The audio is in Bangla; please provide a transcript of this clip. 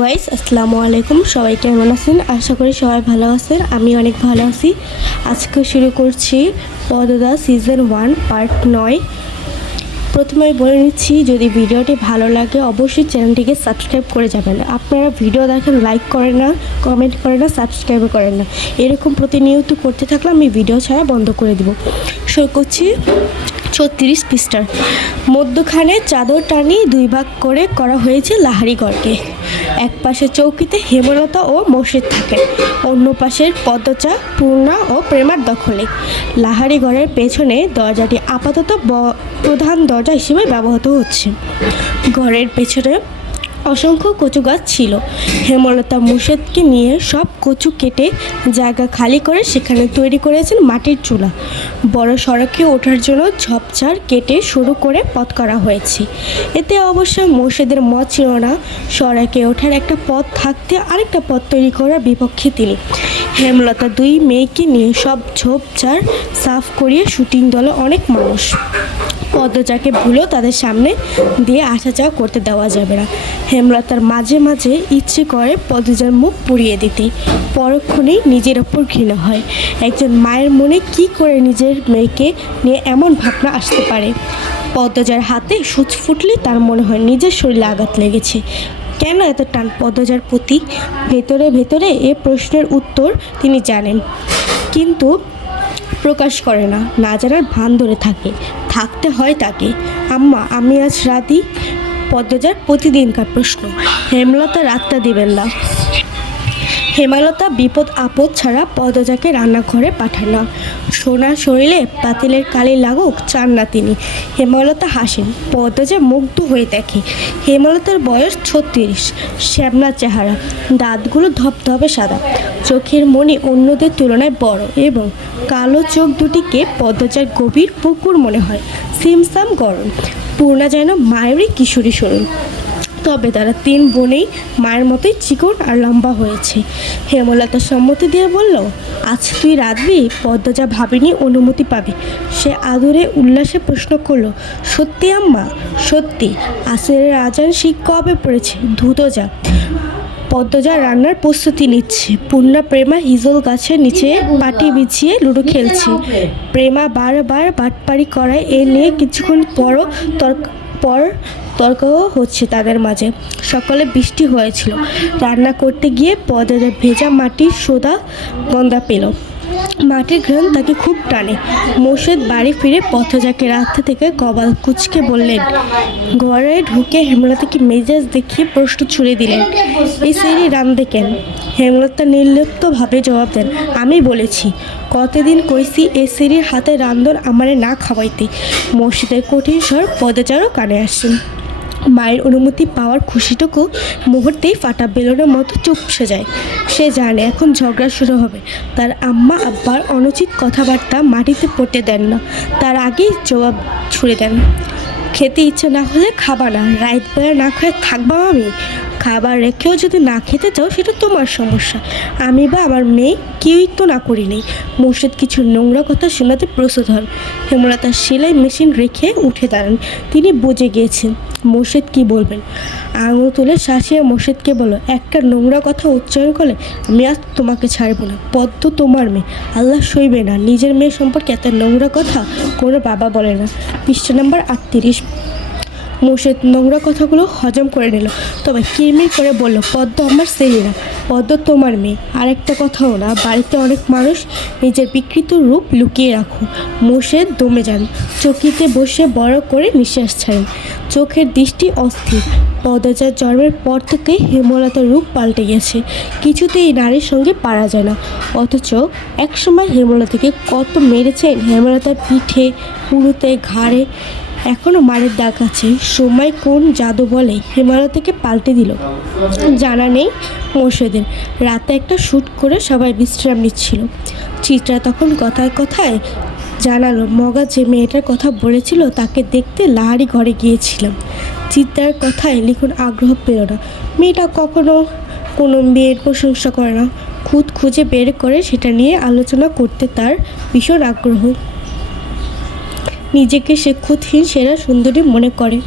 গাইস আসসালামু আলাইকুম। সবাই কেমন আছেন? আশা করি সবাই ভালো আছেন। আমি অনেক ভালো আছি। আজকে শুরু করছি পদ্মদা সিজন 1 পার্ট 9। প্রথমে বলে নিচ্ছি, যদি ভিডিওটি ভালো লাগে অবশ্যই চ্যানেলটিকে সাবস্ক্রাইব করে যাবেন। আপনারা ভিডিও দেখেন, লাইক করেন না, কমেন্ট করেন না, সাবস্ক্রাইবও করেন না। এরকম প্রতিনিয়ত করতে থাকলে আমি ভিডিও ছাড়া বন্ধ করে দেব। শুরু করছি 36 পৃষ্ঠার। মধ্যখানে চাদর টানি 2 ভাগ করে করা হয়েছে লাহারি ঘরকে। এক পাশে চৌকিতে হেমলতা ও মোর্শেদ থাকেন, অন্য পাশের পদ্মচা, পূর্ণা ও প্রেমার দখলে। লাহারি ঘরের পেছনে দরজাটি আপাতত প্রধান দরজা হিসেবে ব্যবহৃত হচ্ছে। ঘরের পেছনে অসংখ্য কচু গাছ ছিল। হেমলতা মোর্শেদকে নিয়ে সব কচু কেটে জায়গা খালি করে সেখানে তৈরি করেছেন মাটির চুলা। বড় সড়কে ওঠার জন্য ঝোপঝাড় কেটে শুরু করে পথ করা হয়েছে। এতে অবশ্য মোর্শেদের মত ছিল না সড়কে ওঠার একটা পথ থাকতে আরেকটা পথ তৈরি করার বিপক্ষে তিনি। হেমলতা 2 মেয়েকে নিয়ে সব ঝোপঝাড় সাফ করিয়ে শুটিং দলে অনেক মানুষ। পদ্মজাকে ভুলেও তাদের সামনে দিয়ে আসা যাওয়া করতে দেওয়া যাবে না। হেমলতার মাঝে মাঝে ইচ্ছে করে পদ্মজার মুখ পুড়িয়ে দিতে, পরক্ষণেই নিজের ওপর ঘৃণা হয়। একজন মায়ের মনে কি করে নিজের মেয়েকে নিয়ে এমন ভাবনা আসতে পারে? পদ্মজার হাতে সূচ ফুটলে তার মনে হয় নিজের শরীরে আঘাত লেগেছে। কেন এত টান পদ্মজার প্রতি? ভেতরে ভেতরে এ প্রশ্নের উত্তর তিনি জানেন, কিন্তু প্রকাশ করে না। না জানার ভান ধরে থাকতে হয় তাকে। আম্মা, আমি আজ রাতেই। পদ্মজার প্রতিদিনকার প্রশ্ন। হেমলতা রাতটা দিবেন না। হেমলতা বিপদ আপদ ছাড়া পদ্মজাকে রান্নাঘরে পাঠান না। সোনার শরীরে পাতিলের কালি লাগুক চান না তিনি। হেমলতা হাসেন। পদ্মজা মুগ্ধ হয়ে দেখে হেমলতার বয়স 36, শ্যামলা চেহারা, দাঁতগুলো ধপধপে সাদা, চোখের মনি অন্যদের তুলনায় বড় এবং কালো চোখ দুটিকে পদ্মজার গভীর পুকুর মনে হয়। সিমসাম গরম। পূর্ণা যেন মায়েরই কিশোরী শরীর, তবে তারা 3 বোনেই মায়ের মতোই চিকন আর লম্বা হয়েছে। হেমলতা সম্মতি দিয়ে বলল, আজ তুই রাঁধবি? পদ্মজা ভাবেনি অনুমতি পাবে। সে আদরে উল্লাসে প্রশ্ন করলো, সত্যি আম্মা? সত্যি। আসরের আজান শিখ কবে পড়েছে? দ্রুত যা। পদ্মজা রান্নার প্রস্তুতি নিচ্ছে। পূর্ণা প্রেমা হিজল গাছের নিচে পাটি বিছিয়ে লুডো খেলছে। প্রেমা বারবার বাটপাড়ি করায় এ নিয়ে কিছুক্ষণ পর তর্কও হচ্ছে তাদের মাঝে। সকালে বৃষ্টি হয়েছিল। রান্না করতে গিয়ে পদ্মজা ভেজা মাটির সোদা গন্ধা পেল। মাটির ঘ্রাণ তাকে খুব টানে। মোর্শেদ বাড়ি ফিরে পদ্মজাকে রাস্তা থেকে কপাল কুঁচকে বললেন। ঘরে ঢুকে হেমলতাকে মেজাজ দেখিয়ে প্রশ্ন ছুড়ে দিলেন, এই সেরি রান্ধে কেন? হেমলতা নির্লিপ্তভাবে জবাব দেন, আমি বলেছি, কতদিন কইছি এ সেরির হাতে রান্ধন আমারে না খাওয়াইতে। মোর্শেদের কঠিন স্বর পদ্মজারও কানে আসেন। মায়ের অনুমতি পাওয়ার খুশিটুকু মুহূর্তেই ফাটা বেলুনের মতো চুপসে যায়। সে জানে এখন ঝগড়া শুরু হবে। তার আম্মা আব্বার অনুচিত কথাবার্তা মাটিতে পড়তে দেন না, তার আগেই জবাব ছুড়ে দেন। খেতে ইচ্ছে না হলে খাবা না, রাত বেলা না খেয়ে থাকবা আমি? খাবার রেখেও যদি না খেতে চাও সেটা তোমার সমস্যা। আমি বা আমার মেয়ে কেউই তো না করি নেই। মোর্শেদ কিছু নোংরা কথা শোনাতে প্রস্তুত হন। হেমলতা সেলাই মেশিন রেখে উঠে দাঁড়ান। তিনি বুঝে গিয়েছেন মোর্শেদ কী বলবেন। আঙুল তুলে শাসিয়ে মোর্শেদকে বলো, একটা নোংরা কথা উচ্চারণ করলে আমি আজ তোমাকে ছাড়বো না। পদ্ম তোমার মেয়ে, আল্লাহ সইবে না। নিজের মেয়ে সম্পর্কে এত নোংরা কথা কোনো বাবা বলে না। পৃষ্ঠা নাম্বার 38। মোর্শেদ নোংরা কথাগুলো হজম করে নিল, তবে কিরমির করে বলল, পদ্ম আমার ছেলে না, পদ্ম তোমার মেয়ে। আরেকটা কথাও না, বাড়িতে অনেক মানুষ, নিজের বিকৃত রূপ লুকিয়ে রাখো। মোর্শেদ দমে যান। চকিতে বসে বড় করে নিঃশ্বাস ছাড়েন। চোখের দৃষ্টি অস্থির। পদ্মজার জন্মের পর থেকেই হেমলতার রূপ পাল্টে গেছে। কিছুতেই নারীর সঙ্গে পারা যায় না। অথচ একসময় হেমলতাকে কত মেরেছেন। হেমলতার পিঠে, পুরুতে, ঘাড়ে এখনও মারের দাগ আছে। সময় কোন জাদু বলে হেমলতাকে পাল্টে দিল জানা নেই মোর্শেদের। রাতে একটা শ্যুট করে সবাই বিশ্রাম নিচ্ছিল। চিত্রা তখন কথায় কথায় জানালো, মগা যে মেয়েটার কথা বলেছিল তাকে দেখতে লাহারি ঘরে গিয়েছিলাম। চিত্রার কথায় লিখুন আগ্রহ পেল না। মেয়েটা কখনো কোনো মেয়ের প্রশংসা করে না, খুদ খুঁজে বের করে সেটা নিয়ে আলোচনা করতে তার ভীষণ আগ্রহ। নিজেকে সে খুদহীন সেরা সুন্দরী মনে করে।